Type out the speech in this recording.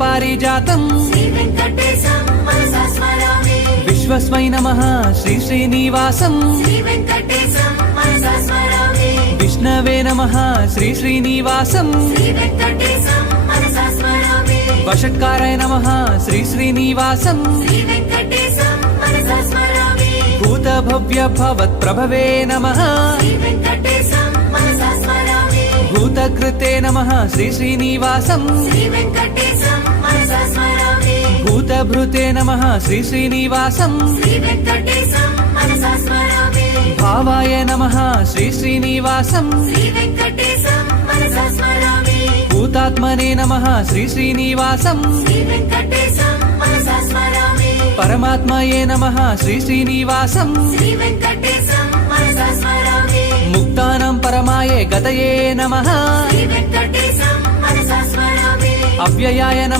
पारिजातम् श्रीवेङ्कटेशं मनसा स्मरामि विश्वस्मै नमः श्री श्रीनिवासम् श्रीवेङ्कटेशं मनसा स्मरामि विष्णवे नमः श्री श्रीनिवासम् श्रीवेङ्कटेशं मनसा स्मरामि वषट्काराय नमः श्री श्रीनिवासम् श्रीवेङ्कटेशं मनसा स्मरामि भूतभव्य भवत्प्रभवे नमः श्रीवेङ्कटेशं मनसा स्मरामि भूतकृते नमः श्री श्रीनिवासम् श्रीवेङ्कटेशं मनसा स्मरामि भूतभृते नमः श्री श्रीनिवासम् श्रीवेङ्कटेशं मनसा स्मरामि भावाय नमः श्री श्रीनिवासम् श्रीवेङ्कटेशं मनसा स्मरामि भूतात्मने नमः श्री श्रीनिवासम् श्रीवेङ्कटेशं मनसा स्मरामि परमात्मये नमः श्री श्रीनिवासम् श्रीवेङ्कटेशं मनसा स्मरामि मुक्तानां परमाय गतये नमः श्रीवेङ्कटेशं मनसा स्मरामि अव्ययाय नमः